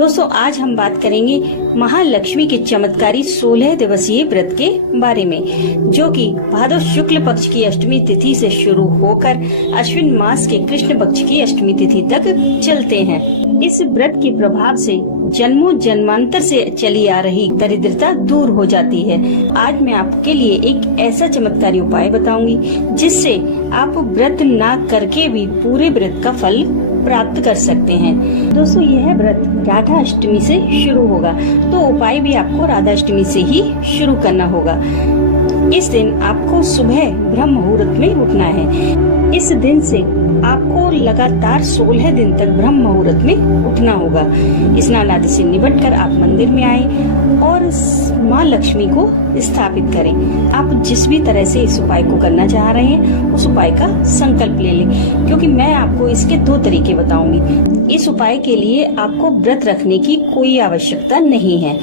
दोस्तों आज हम बात करेंगे महालक्ष्मी के चमत्कारी 16 दिवसीय व्रत के बारे में, जो कि भादव शुक्ल पक्ष की अष्टमी तिथि से शुरू होकर अश्विन मास के कृष्ण पक्ष की अष्टमी तिथि तक चलते हैं। इस व्रत के प्रभाव से जन्मों जन्मांतर से चली आ रही दरिद्रता दूर हो जाती है। आज मैं आपके लिए एक ऐसा चमत्कारी उपाय बताऊंगी जिससे आप व्रत ना करके भी पूरे व्रत का फल प्राप्त कर सकते हैं। दोस्तों यह व्रत राधा अष्टमी से शुरू होगा, तो उपाय भी आपको राधा अष्टमी से ही शुरू करना होगा। इस दिन आपको सुबह ब्रह्म मुहूर्त में उठना है। इस दिन से आपको लगातार 16 दिन तक ब्रह्म मुहूर्त में उठना होगा। स्नान आदि से निपट कर आप मंदिर में आए और माँ लक्ष्मी को स्थापित करें। आप जिस भी तरह से इस उपाय को करना चाह रहे हैं उस उपाय का संकल्प ले लें, क्योंकि मैं आपको इसके 2 तरीके बताऊंगी। इस उपाय के लिए आपको व्रत रखने की कोई आवश्यकता नहीं है।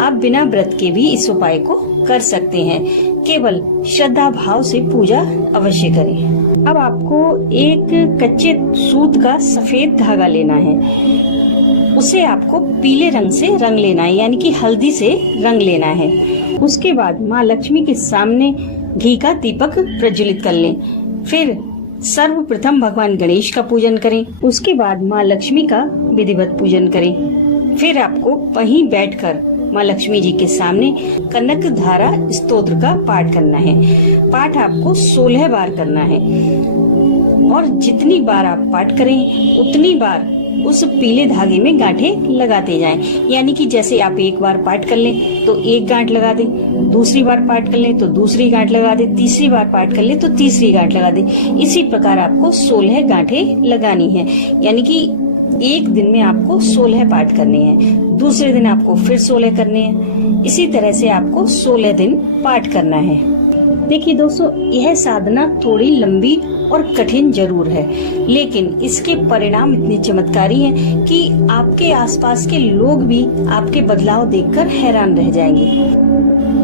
आप बिना व्रत के भी इस उपाय को कर सकते हैं। केवल श्रद्धा भाव से पूजा अवश्य करें। अब आपको एक कच्चे सूत का सफेद धागा लेना है। उसे आपको पीले रंग से रंग लेना है, यानी कि हल्दी से रंग लेना है। उसके बाद माँ लक्ष्मी के सामने घी का दीपक प्रज्वलित कर लें। फिर सर्वप्रथम भगवान गणेश का पूजन करें। उसके बाद माँ लक्ष्मी का विधिवत पूजन करें। फिर आपको वहीं बैठकर माँ लक्ष्मी जी के सामने कनक धारा स्तोत्र का पाठ करना है। पाठ आपको 16 बार करना है और जितनी बार आप पाठ करें उतनी बार उस पीले धागे में गांठें लगाते जाएं। यानी कि जैसे आप एक बार पाठ कर लें तो एक गांठ लगा दें, दूसरी बार पाठ कर लें तो दूसरी गांठ लगा दें, तीसरी बार पाठ कर लें तो तीसरी गांठ लगा दें। इसी प्रकार आपको 16 गांठें लगानी है। यानी कि एक दिन में आपको 16 पाठ करने हैं, दूसरे दिन आपको फिर 16 करने हैं। इसी तरह से आपको 16 दिन पाठ करना है। देखिए दोस्तों, यह साधना थोड़ी लंबी और कठिन जरूर है, लेकिन इसके परिणाम इतने चमत्कारी हैं कि आपके आसपास के लोग भी आपके बदलाव देखकर हैरान रह जाएंगे।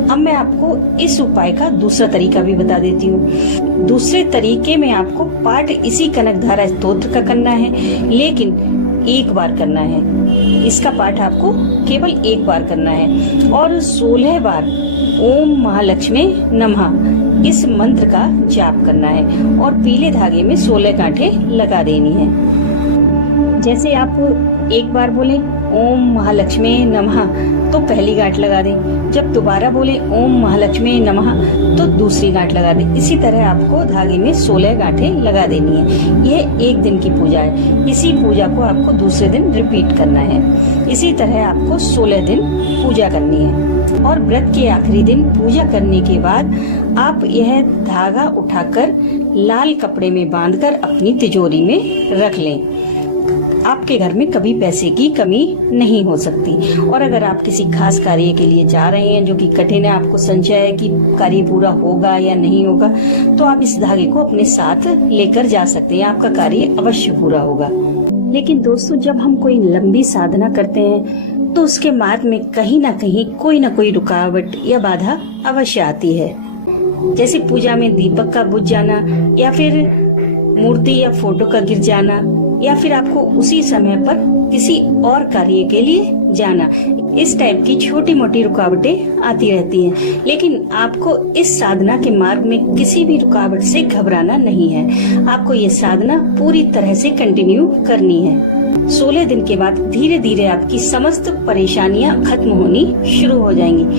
अब मैं आपको इस उपाय का दूसरा तरीका भी बता देती हूँ। दूसरे तरीके में आपको पाठ इसी कनकधारा स्तोत्र का करना है, लेकिन एक बार करना है। इसका पाठ आपको केवल एक बार करना है और 16 बार ओम महालक्ष्मी नमः इस मंत्र का जाप करना है और पीले धागे में 16 गांठें लगा देनी है। जैसे आप एक बार बोले ओम महालक्ष्मी नमः तो पहली गांठ लगा दें। जब दोबारा बोले ओम महालक्ष्मी नमः तो दूसरी गांठ लगा दें। इसी तरह आपको धागे में 16 गांठें लगा देनी है। यह एक दिन की पूजा है। इसी पूजा को आपको दूसरे दिन रिपीट करना है। इसी तरह आपको 16 दिन पूजा करनी है और व्रत के आखिरी दिन पूजा करने के बाद आप यह धागा उठाकर लाल कपड़े में बांधकर अपनी तिजोरी में रख लें। आपके घर में कभी पैसे की कमी नहीं हो सकती। और अगर आप किसी खास कार्य के लिए जा रहे हैं जो कि कठिन है, आपको संशय है कि कार्य पूरा होगा या नहीं होगा, तो आप इस धागे को अपने साथ लेकर जा सकते हैं। आपका कार्य अवश्य पूरा होगा। लेकिन दोस्तों, जब हम कोई लंबी साधना करते हैं तो उसके मार्ग में कहीं ना कहीं कोई ना कोई रुकावट या बाधा अवश्य आती है। जैसे पूजा में दीपक का बुझ जाना, या फिर मूर्ति या फोटो का गिर जाना, या फिर आपको उसी समय पर किसी और कार्य के लिए जाना। इस टाइप की छोटी मोटी रुकावटें आती रहती हैं, लेकिन आपको इस साधना के मार्ग में किसी भी रुकावट से घबराना नहीं है। आपको ये साधना पूरी तरह से कंटिन्यू करनी है। 16 दिन के बाद धीरे धीरे आपकी समस्त परेशानियां खत्म होनी शुरू हो जाएंगी।